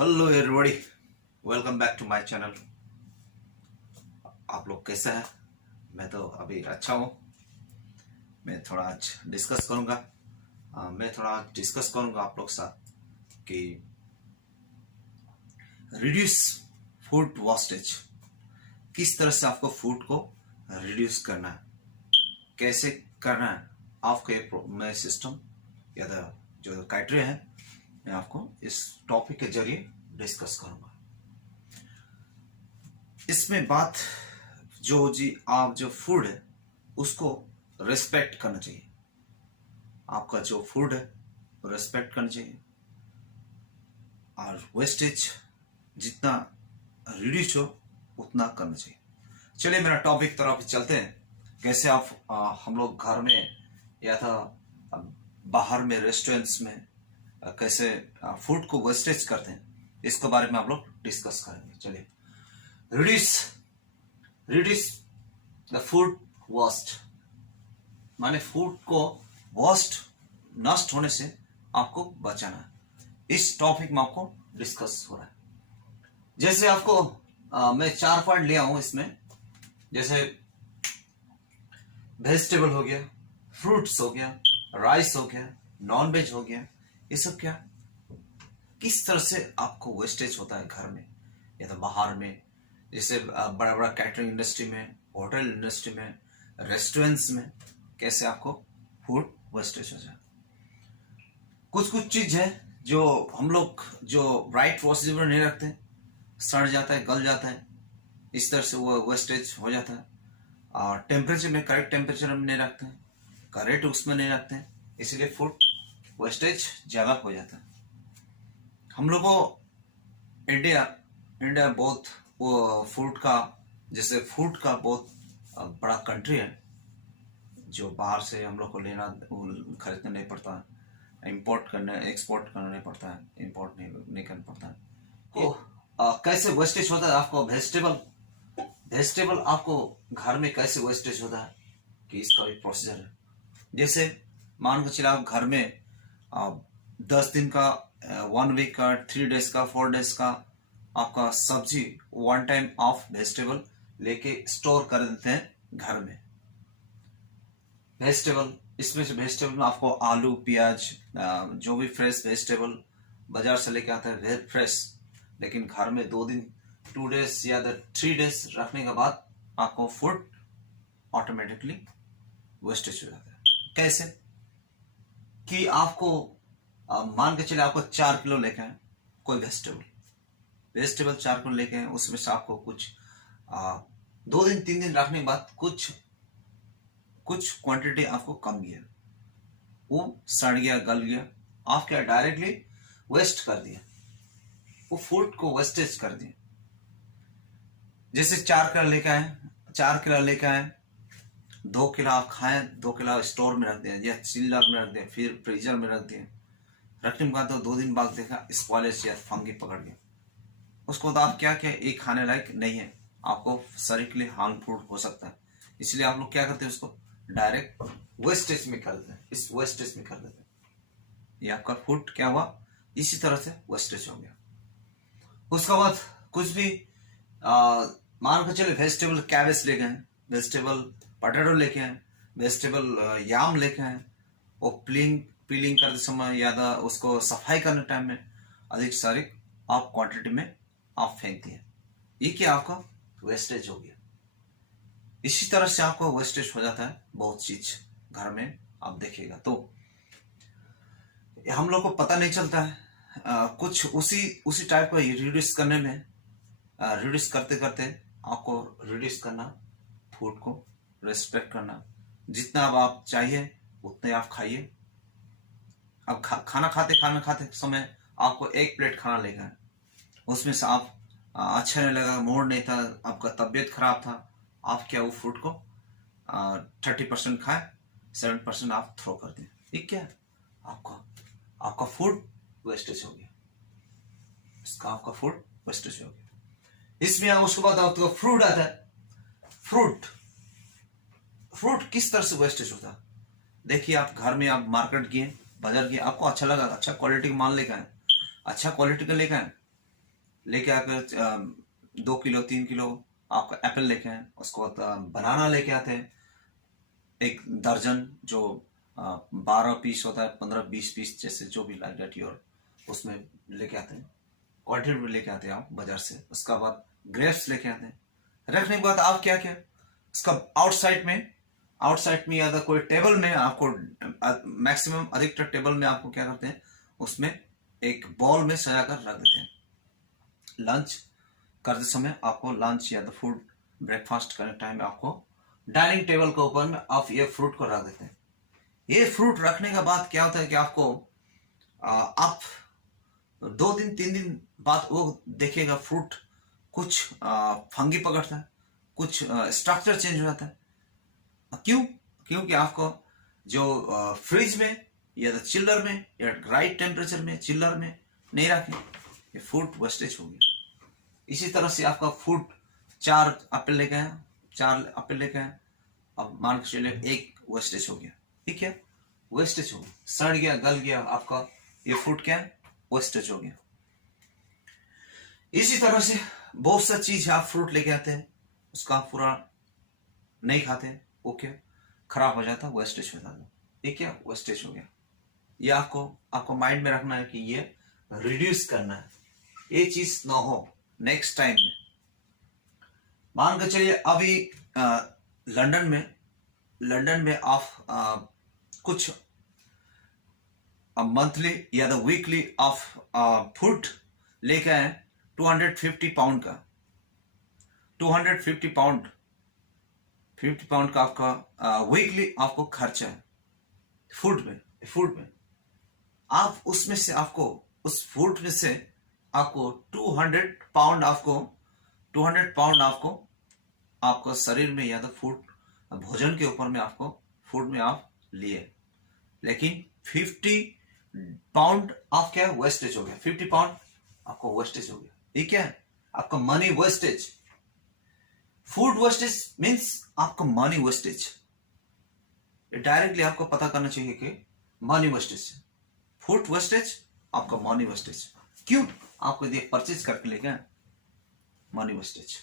Hello everybody, welcome back to my channel. आप लोग कैसे हैं? मैं तो अभी अच्छा हूँ। मैं थोड़ा आज डिस्कस करूँगा आप लोग के साथ कि रिड्यूस फूड वेस्टेज, किस तरह से आपको फूड को रिड्यूस करना है, कैसे करना है आपके मैं सिस्टम या जो क्राइटेरिया है, मैं आपको इस टॉपिक के जरिए डिस्कस करूंगा। इसमें बात आप जो फूड है उसको रेस्पेक्ट करना चाहिए। आपका जो फूड है रेस्पेक्ट करना चाहिए और वेस्टेज जितना रिड्यूस हो उतना करना चाहिए। चलिए मेरा टॉपिक तरफ चलते हैं। कैसे आप हम लोग घर में या बाहर में रेस्टोरेंट्स में कैसे फूड को वेस्टेज करते हैं, इसके बारे में आप लोग डिस्कस करेंगे। चलिए, रिड्यूस द फूड वेस्ट, माने फूड को वेस्ट नष्ट होने से आपको बचाना है। इस टॉपिक में आपको डिस्कस हो रहा है। जैसे आपको मैं 4 पॉइंट लिया हूं इसमें। जैसे वेजिटेबल हो गया, फ्रूट्स हो गया, राइस हो गया, नॉन वेज हो गया, ये सब क्या किस तरह से आपको वेस्टेज होता है घर में या तो बाहर में। जैसे बड़ा बड़ा कैटरिंग इंडस्ट्री में, होटल इंडस्ट्री में, रेस्टोरेंट्स में कैसे आपको फूड वेस्टेज हो जाए। कुछ चीज है जो हम लोग जो राइट वॉशेबल नहीं रखते, सड़ जाता है, गल जाता है, इस तरह से वो वेस्टेज हो जाता है। और टेम्परेचर में करेक्ट टेम्परेचर में नहीं रखते हैं, करेक्ट उसमें नहीं रखते हैं, इसीलिए फूड वेस्टेज ज्यादा हो जाता है। हम लोग को इंडिया बहुत वो फूड का बहुत बड़ा कंट्री है, जो बाहर से हम लोग को खरीदना नहीं पड़ता है, एक्सपोर्ट करना नहीं पड़ता है, इंपोर्ट नहीं करना पड़ता है। तो कैसे वेस्टेज होता है आपको वेजिटेबल आपको घर में कैसे वेस्टेज होता है कि इसका भी प्रोसीजर है। जैसे मान के चलिए आप घर में 10 दिन का, 1 वीक का, 3 डेज का, 4 डेज का आपका सब्जी वन टाइम ऑफ वेजिटेबल लेके स्टोर कर देते हैं घर में। इसमें से वेजिटेबल में आपको आलू, प्याज, जो भी फ्रेश वेजिटेबल बाजार से लेके आता है वेरी फ्रेश, लेकिन घर में 2 दिन, 2 डेज या 3 डेज रखने के बाद आपको फूड ऑटोमेटिकली वेस्टेज हो जाता है। कैसे कि आपको मान के चले आपको 4 किलो लेके आए कोई वेजिटेबल 4 किलो लेके आए, उसमें से आपको कुछ 2 दिन 3 दिन रखने के बाद कुछ क्वांटिटी आपको कम गया, वो सड़ गया, गल गया, आप क्या डायरेक्टली वेस्ट कर दिया, वो फूड को वेस्टेज कर दिया। जैसे 4 किलो लेके आए, 2 किलो आप खाएं, 2 किलो स्टोर में रख दिया या चिल्लर में रख दिया, फिर फ्रीजर में रख दिया। रखने के बाद 2 दिन बाद देखा स्पॉइलेज या फंगी पकड़ गया, उसको तो आप क्या ये खाने लायक नहीं है, आपको शरीर के लिए हार्मफुल हो सकता है। इसलिए आप लोग क्या करते हैं, उसको डायरेक्ट वेस्टेज में कर देते हैं। ये आपका फूड क्या हुआ, इसी तरह से वेस्टेज हो गया। उसके बाद कुछ भी मान के चले वेजिटेबल कैबेज लेके आए, वेजिटेबल पोटैटो लेके आए, वेजिटेबल याम लेके आए, वो पीलिंग करते समय या उसको सफाई करने टाइम में अधिक सारी आप क्वांटिटी में आप फेंक दिए, ये क्या आपका वेस्टेज हो गया। इसी तरह से आपको वेस्टेज हो जाता है बहुत चीज घर में, आप देखिएगा तो हम लोग को पता नहीं चलता है। कुछ उसी टाइप का रिड्यूस करने में, रिड्यूस करते करते आपको रिड्यूस करना, फूड को रेस्पेक्ट करना, जितना अब आप चाहिए उतने आप खाइए। अब खाना खाते समय आपको 1 प्लेट खाना लेगा, उसमें से आप अच्छा नहीं लगा, मूड नहीं था, आपका तबीयत खराब था, आप क्या वो फूड को 30% खाए, 7% आप थ्रो कर दें, ये क्या आपका फूड वेस्टेज हो गया। इसका आपका फूड वेस्टेज हो गया। इसमें उसके बाद आपका फ्रूट आता है। फ्रूट किस तरह से वेस्टेज होता है, देखिए आप घर में आप मार्केट गए, बाजार गए, आपको अच्छा लगा, अच्छा क्वालिटी का माल लेकर आए, अच्छा क्वालिटी का लेकर आए, लेके आकर 2 किलो 3 किलो आपका एप्पल लेके आए, उसको बाद बनाना लेके आते हैं 1 दर्जन, जो 12 पीस होता है, 15-20 पीस, जैसे जो भी लाइक दैट योर, उसमें लेके आते हैं, क्वांटिटी में लेके आते हैं आप बाजार से। उसका बाद ग्रेप्स लेके आते हैं। रखने के बाद आप क्या क्या उसका आउटसाइड में या तो कोई टेबल में आपको, मैक्सिमम अधिकतर टेबल में आपको क्या करते हैं, उसमें एक बॉल में सजाकर रख देते हैं। लंच करते समय आपको, लंच या तो फूड ब्रेकफास्ट करने टाइम में आपको डाइनिंग टेबल के ऊपर में आप ये फ्रूट को रख देते हैं। ये फ्रूट रखने के बाद क्या होता है कि आपको आप 2 दिन 3 दिन बाद वो देखिएगा फ्रूट कुछ फंगी पकड़ता है, कुछ स्ट्रक्चर चेंज हो जाता है। क्यों? क्योंकि आपको जो फ्रिज में या तो चिल्लर में या राइट टेम्परेचर में चिल्लर में नहीं रखे, ये फूड वेस्टेज हो गया। इसी तरह से आपका फूड 4 एप्पल लेके आए, 4 एप्पल लेके आए, अब मान के चलिए 1 वेस्टेज हो गया। ठीक है, वेस्टेज हो गया, सड़ गया, गल गया, आपका ये फूड क्या है, वेस्टेज हो गया। इसी तरह से बहुत सा चीज आप फ्रूट लेके आते हैं, उसका आप पूरा नहीं खाते, वो क्या खराब हो जाता, वेस्टेज हो जाता। ये क्या वेस्टेज हो गया। ये आपको माइंड में रखना है कि ये रिड्यूस करना है, ये चीज ना हो नेक्स्ट टाइम में। मान के चलिए अभी लंदन में आप कुछ मंथली या द वीकली ऑफ फूड लेके आए 250 पाउंड का, 250 पाउंड 50 पाउंड का आपका वीकली आपको खर्चा है फूड में। आप उसमें से आपको, उस फूड में से आपको 200 पाउंड आपको आपको शरीर में या तो फूड भोजन के ऊपर में आपको फूड में आप लिए, लेकिन 50 पाउंड आप क्या वेस्टेज हो गया, 50 पाउंड आपको वेस्टेज हो गया। ये क्या है, आपका money wastage. Food wastage means आपका मनी वेस्टेज। डायरेक्टली आपको पता करना चाहिए कि मनी वेस्टेज, फूड वेस्टेज, आपका मनी वेस्टेज। क्यों? आपको ये परचेज करके लेके मनी वेस्टेज।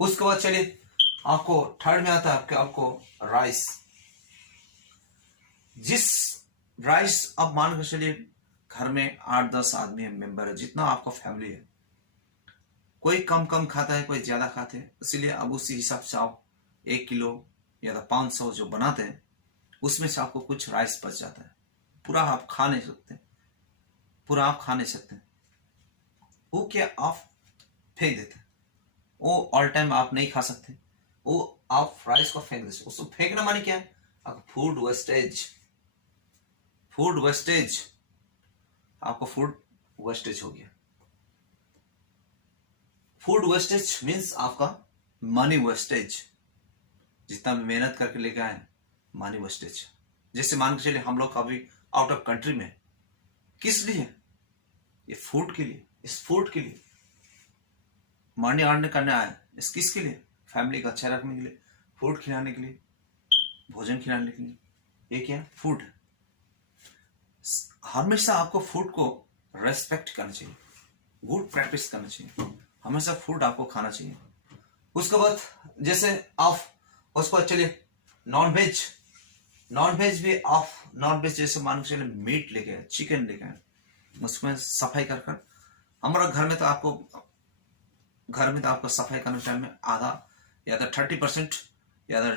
उसके बाद चलिए आपको थर्ड में आता है आपको राइस। जिस राइस अब मान कर चलिए घर में 8-10 आदमी मेंबर है, जितना आपका फैमिली है, कोई कम खाता है, कोई ज्यादा खाते हैं, इसीलिए अब उसी हिसाब से आप 1 किलो या तो 500 जो बनाते हैं, उसमें से आपको कुछ राइस बच जाता है। पूरा आप खा नहीं सकते, वो क्या आप फेंक देते हैं, वो ऑल टाइम आप नहीं खा सकते, वो आप राइस को फेंक देते। उसको फेंकना माने क्या है, आपको फूड वेस्टेज, आपको फूड वेस्टेज हो गया। फूड वेस्टेज मीन्स आपका मनी वेस्टेज, जितना भी मेहनत करके लेके आए मनी वेस्टेज। जैसे मान के चलिए हम लोग अभी आउट ऑफ कंट्री में, किस लिए, ये फूड के लिए, इस फूड के लिए मनी अर्न करने आए, इस किसके लिए, फैमिली का अच्छा रखने के लिए, फूड खिलाने के लिए, भोजन खिलाने के लिए। ये क्या फूड। हमेशा आपको फूड को रेस्पेक्ट करना चाहिए, गुड प्रैक्टिस करना चाहिए, हमेशा फूड आपको खाना चाहिए। उसके बाद जैसे आप उसको चलिए नॉन वेज भी आप, नॉन वेज जैसे मान के चलिए मीट लेके आए, चिकन लेके आए, उसमें सफाई कर हमारा घर में तो आपको सफाई करने टाइम में आधा या तो 30% या तो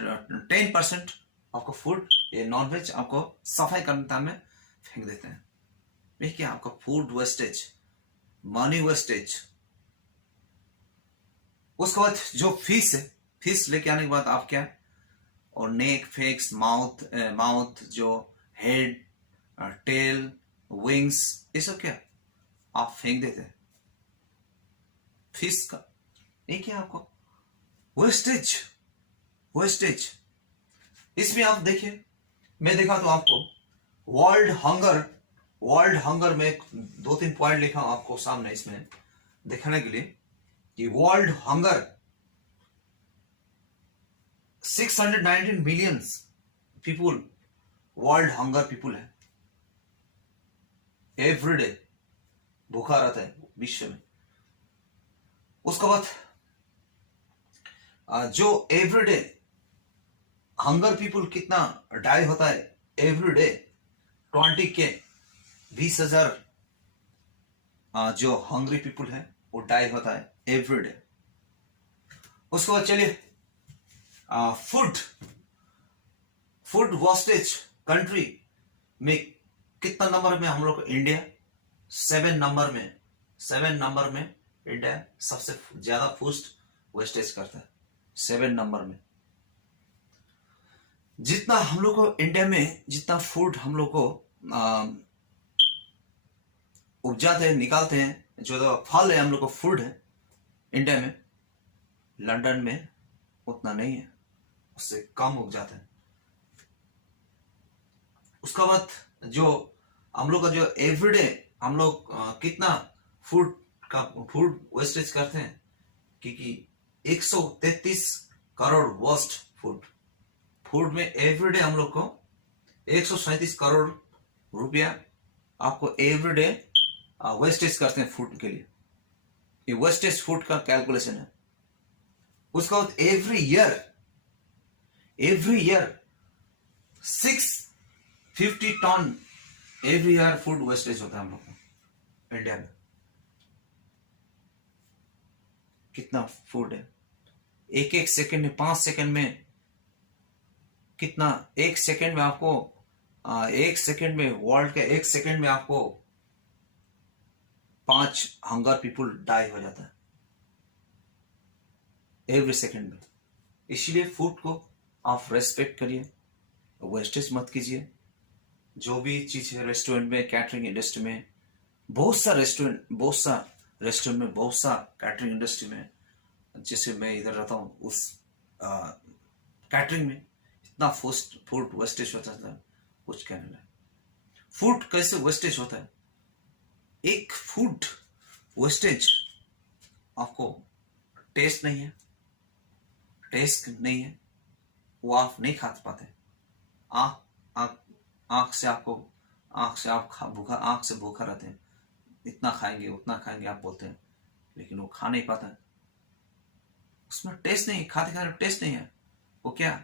10% आपको फूड, ये नॉन वेज आपको सफाई करने टाइम में फेंक देते हैं। ये क्या आपका फूड वेस्टेज, मनी वेस्टेज। उसके बाद जो फिश है, फिश लेके आने के बाद आप क्या, और नेक, फेक्स, माउथ, जो हेड, टेल, विंग्स, ये सब क्या आप फेंक देते हैं फिश का। ये क्या आपको वेस्टेज। इसमें आप देखिए, मैं देखा तो आपको वर्ल्ड हंगर में 2-3 पॉइंट लिखा हूं आपको सामने इसमें दिखाने के लिए कि world hunger 619 millions people, world hunger people है, एवरीडे भूखा रहता है विश्व में। उसके बाद जो एवरीडे हंगर पीपुल कितना डाई होता है एवरीडे 20,000 जो हंग्री पीपुल है वो डाई होता है एवरीडे। उसके बाद चलिए फूड वेस्टेज कंट्री में कितना नंबर में हम लोग इंडिया 7 नंबर में इंडिया सबसे ज्यादा फूड वेस्टेज करता है 7 नंबर में। जितना हम लोग को इंडिया में जितना फूड हम लोग को उपजाते हैं निकालते हैं, जो तो फल है हम लोग को फूड है इंडिया में, लंदन में उतना नहीं है, उससे कम उपजाते हैं। उसका बाद जो हम लोग का जो एवरीडे हम लोग कितना फूड वेस्टेज करते हैं, क्योंकि 133 करोड़ वेस्ट फूड में एवरीडे हम लोग को 137 करोड़ रुपया आपको एवरीडे वेस्टेज करते हैं फूड के लिए। ये वेस्टेज फूड का कैलकुलेशन है। उसका बाद every year 650 ton every year food wastage होता है हम लोग को इंडिया में। कितना फूड है, एक सेकंड में 5 सेकंड में कितना, एक सेकंड में आपको वर्ल्ड के 1 सेकंड में आपको 5 हंगर पीपुल डाई हो जाता है एवरी सेकंड में। इसलिए फूड को आप रेस्पेक्ट करिए, वेस्टेज मत कीजिए। जो भी चीज है रेस्टोरेंट में, कैटरिंग इंडस्ट्री में, बहुत सा रेस्टोरेंट में, बहुत सा कैटरिंग इंडस्ट्री में, जैसे मैं इधर रहता हूँ उस कैटरिंग में इतना फूड वेस्टेज होता है कुछ कहने नहीं। फूड कैसे वेस्टेज होता है, एक फूड वेस्टेज आपको टेस्ट नहीं है, वो आप नहीं खा पाते। आंख से आप भूखा रहते हैं, इतना खाएंगे उतना खाएंगे आप बोलते हैं, लेकिन वो खा नहीं पाता है। उसमें टेस्ट नहीं, खाते टेस्ट नहीं है। वो क्या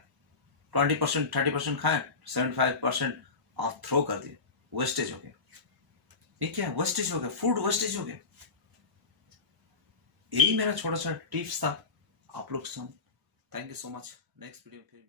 20% 30% खाए, 75% आप थ्रो कर दिए, वेस्टेज हो गया। ये क्या वेस्टेज हो गया, फूड वेस्टेज हो गया। यही मेरा छोटा सा टिप्स था आप लोग सुन। Thank you so much. Next video फिर